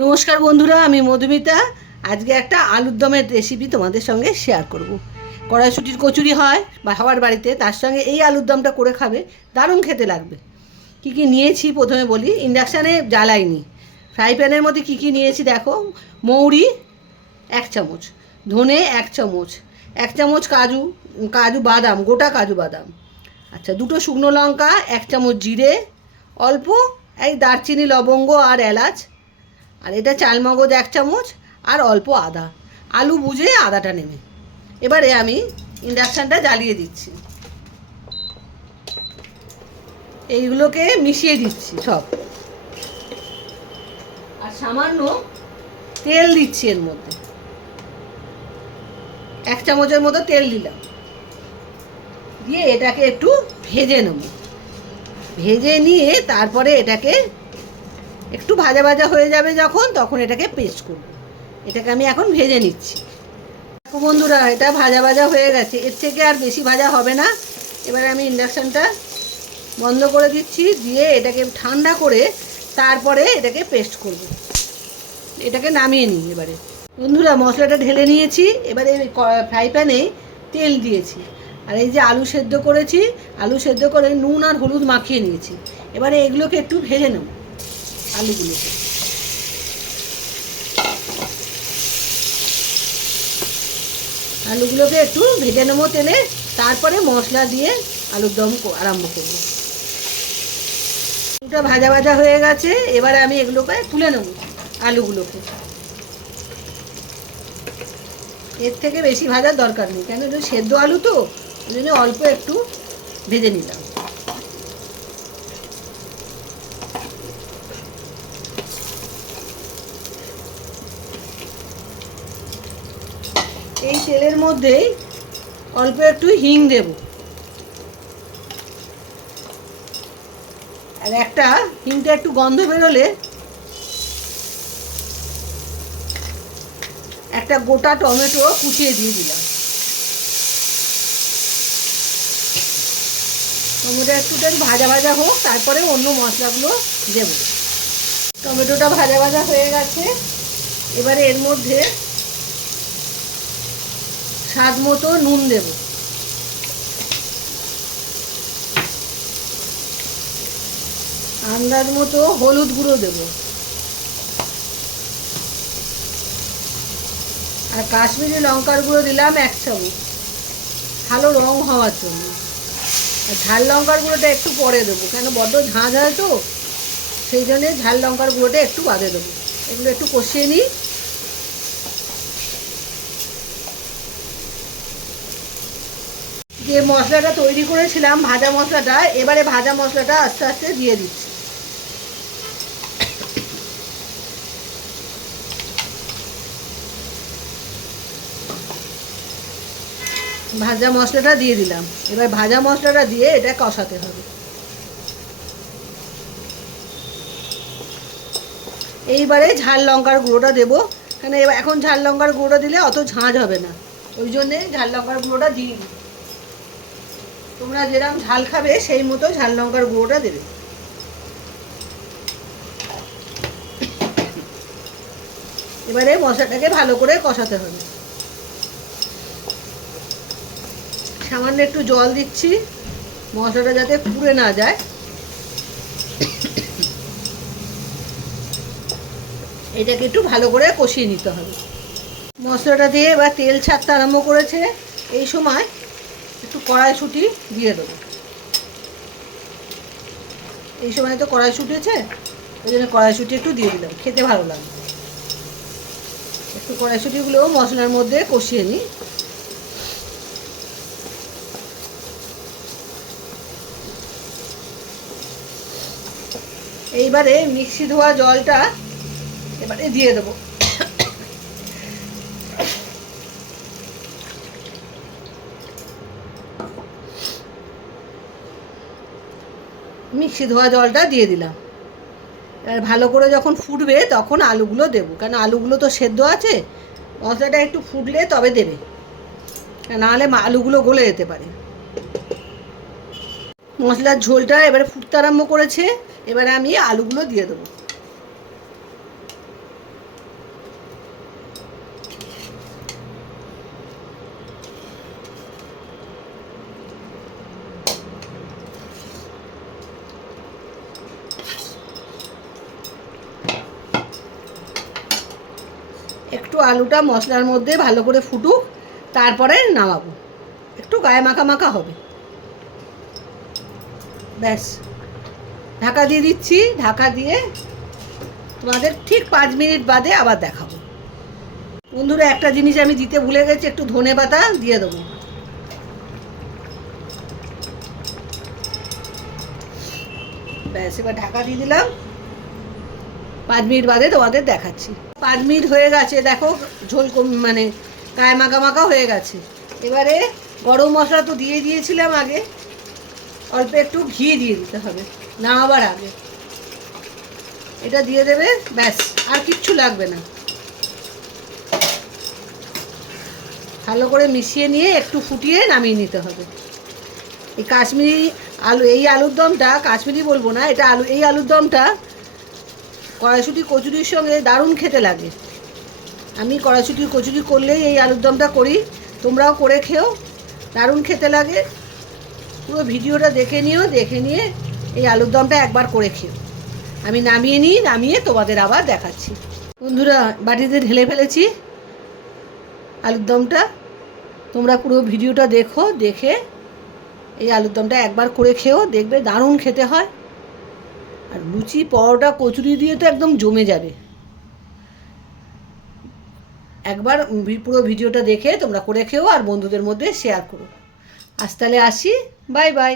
নমস্কার বন্ধুরা, আমি মধুমিতা। আজকে একটা আলুর দমের রেসিপি তোমাদের সঙ্গে শেয়ার করব। কড়াইশুটির কচুরি হয় বা খাবার বাড়িতে, তার সঙ্গে এই আলুর দমটা করে খাবে, দারুণ খেতে লাগবে। কি কি নিয়েছি প্রথমে বলি ইন্ডাকশানে জ্বালাইনি। ফ্রাই প্যানের মধ্যে কী কী নিয়েছি দেখো? মৌরি, এক চামচ। ধনে, এক চামচ। এক চামচ কাজু কাজু বাদাম, গোটা কাজু বাদাম। আচ্ছা দুটো শুকনো লঙ্কা, এক চামচ জিরে, অল্প এই দারচিনি, লবঙ্গ আর এলাচ। আর এটা চালমগজ এক চামচ আর অল্প আদা। আলু বুঝে আদাটা নেমে এবারে আমি ইন্ডাকশানটা জ্বালিয়ে দিচ্ছি। এইগুলোকে মিশিয়ে দিচ্ছি সব। আর সামান্য তেল দিচ্ছি এর মধ্যে। এক চামচের মতো তেল দিলাম। দিয়ে এটাকে একটু ভেজে নেব। ভেজে নিয়ে তারপরে এটাকে একটু ভাজা ভাজা হয়ে যাবে যখন, তখন এটাকে পেস্ট করব। এটাকে আমি এখন ভেজে নিচ্ছি। বন্ধুরা, এটা ভাজা ভাজা হয়ে গেছে। এর থেকে আর বেশি ভাজা হবে না। এবারে আমি ইন্ডাকশানটা বন্ধ করে দিচ্ছি, দিয়ে এটাকে ঠান্ডা করে তারপরে এটাকে পেস্ট করব। এটাকে নামিয়ে নিই এবারে। বন্ধুরা, মশলাটা ঢেলে নিয়েছি। এবারে ফ্রাই প্যানে তেল দিয়েছি। আর এই যে আলু সেদ্ধ করেছি, আলু সেদ্ধ করে নুন আর হলুদ মাখিয়ে নিয়েছি। এবারে এগুলোকে একটু ভেজে নেব। আলুগুলোকে। আলুগুলোকে একটু ভেজে নেব তেলে, তারপরে মশলা দিয়ে আলুর দম আরম্ভ করব। আলুটা ভাজা ভাজা হয়ে গেছে, এবারে আমি এগুলোকে তুলে নেব, আলুগুলোকে। এর থেকে বেশি ভাজার দরকার নেই, কেন? সেদ্ধ আলু তো, ওই জন্য অল্প একটু ভেজে নিলাম। এই তেলের মধ্যেই অল্প একটু হিং দেব। আর একটা হিংটা একটু গন্ধ বেরোলে একটা গোটা টমেটো কুচিয়ে দিয়ে দিলাম। টমেটো একটু ভাজা ভাজা হোক, তারপরে অন্য মশলাগুলো দেব। টমেটোটা ভাজা ভাজা হয়ে গেছে। এবারে এর মধ্যে স্বাদ মতো নুন দেব। আন্দাজ মতো হলুদ গুঁড়ো দেব। আর কাশ্মীরি লঙ্কার গুঁড়ো দিলাম এক চামচ। ভালো রং হওয়ার জন্য। আর ঝাল লঙ্কার গুঁড়োটা একটু পরে দেবো, কেন বড্ড ঝাঁঝ তো, সেই জন্যে ঝাল লঙ্কার গুঁড়োটা একটু বাদে দেবো। এগুলো একটু কষিয়ে নিই। যে মশলাটা তৈরি করেছিলাম, ভাজা মশলাটা, এবারে ভাজা মশলাটা আস্তে আস্তে দিয়ে দিচ্ছি। ভাজা মশলাটা দিয়ে দিলাম। এবার ভাজা মশলাটা দিয়ে এটা কষাতে হবে। এইবারে ঝাল লঙ্কার গুঁড়োটা দেবো। কেন এখন ঝাল লঙ্কার গুঁড়োটা দিলে অত ঝাঁঝ হবে না। ওই জন্যে ঝাল লঙ্কার গুঁড়োটা দিই তোমরা যেরকম ঝাল খাবে, সেই মতো ঝাল লঙ্কার গুঁড়োটা দেবে। এবারে মশলাটাকে ভালো করে কষাতে হবে। সামান্য একটু জল দিচ্ছি, মশলাটা যাতে পুড়ে না যায়। এটাকে একটু ভালো করে কষিয়ে নিতে হবে। মশলাটা দিয়ে এবার তেল ছাড়তে আরম্ভ করেছে। এই সময় একটু কড়াইশুঁটি দিয়ে দেবো। এই সময় তো কড়াইশুঁটি আছে, ওই জন্য কড়াইশুঁটি একটু দিয়ে দিলাম, খেতে ভালো লাগবে। একটু কড়াইশুঁটিগুলো মশলার মধ্যে কষিয়ে নিই। এইবারে মিক্সি ধোয়া জলটা এবারে দিয়ে দেবো। মিক্সি ধোয়া জলটা দিয়ে দিলাম। এবার ভালো করে যখন ফুটবে তখন আলুগুলো দেবো। কেন আলুগুলো তো সেদ্ধ আছে, মশলাটা একটু ফুটলে তবে দেবে। নাহলে আলুগুলো গলে যেতে পারে। মশলার ঝোলটা এবারে ফুটতে আরম্ভ করেছে, এবারে আমি আলুগুলো দিয়ে দেবো। একটু আলুটা মশলার মধ্যে ভালো করে ফুটুক, তারপরে নামাবো। একটু গায়ে মাখা মাখা হবে। ব্যাস। ঢাকা দিয়ে দিচ্ছি। ঢাকা দিয়ে তোমাদের ঠিক পাঁচ মিনিট বাদে আবার দেখাবো। বন্ধুরা, একটা জিনিস আমি দিতে ভুলে গেছি, একটু ধনে পাতা দিয়ে দেবো। ব্যাস, এবার ঢাকা দিয়ে দিলাম। পাঁচ মিনিট বাদে তোমাদের দেখাচ্ছি। পাঁচ মিনিট হয়ে গেছে, দেখো, ঝোল মানে গায়ে মাখা হয়ে গেছে। এবারে গরম মশলা তো দিয়ে দিয়েছিলাম আগে, অল্প একটু ঘি দিয়ে দিতে হবে নামাবার আগে। এটা দিয়ে দেবে, ব্যাস, আর কিচ্ছু লাগবে না। ভালো করে মিশিয়ে নিয়ে একটু ফুটিয়ে নামিয়ে নিতে হবে। এই কাশ্মীরি আলু, এই আলুর দমটা, কাশ্মীরি বলব না, এটা আলু, এই আলুর দমটা কড়াইশুটি, কচুরির সঙ্গে দারুণ খেতে লাগে। আমি কড়াইশুটি, কচুরি করলেই এই আলুর দমটা করি। তোমরাও করে খেও, দারুণ খেতে লাগে। পুরো ভিডিওটা দেখে নিও, দেখে নিয়ে এই আলুর দমটা একবার করে খেও। আমি নামিয়ে নিই, নামিয়ে তোমাদের আবার দেখাচ্ছি। বন্ধুরা, বাটিতে ঢেলে ফেলেছি আলুর দমটা। তোমরা পুরো ভিডিওটা দেখো, দেখে এই আলুর দমটা একবার করে খেও, দেখবে দারুণ খেতে হয়। আর লুচি, পরোটা, কচুরি দিয়ে তো একদম জমে যাবে। একবার পুরো ভিডিওটা দেখে তোমরা করে খেও আর বন্ধুদের মধ্যে শেয়ার করো। আজ তাহলে আসি বাই বাই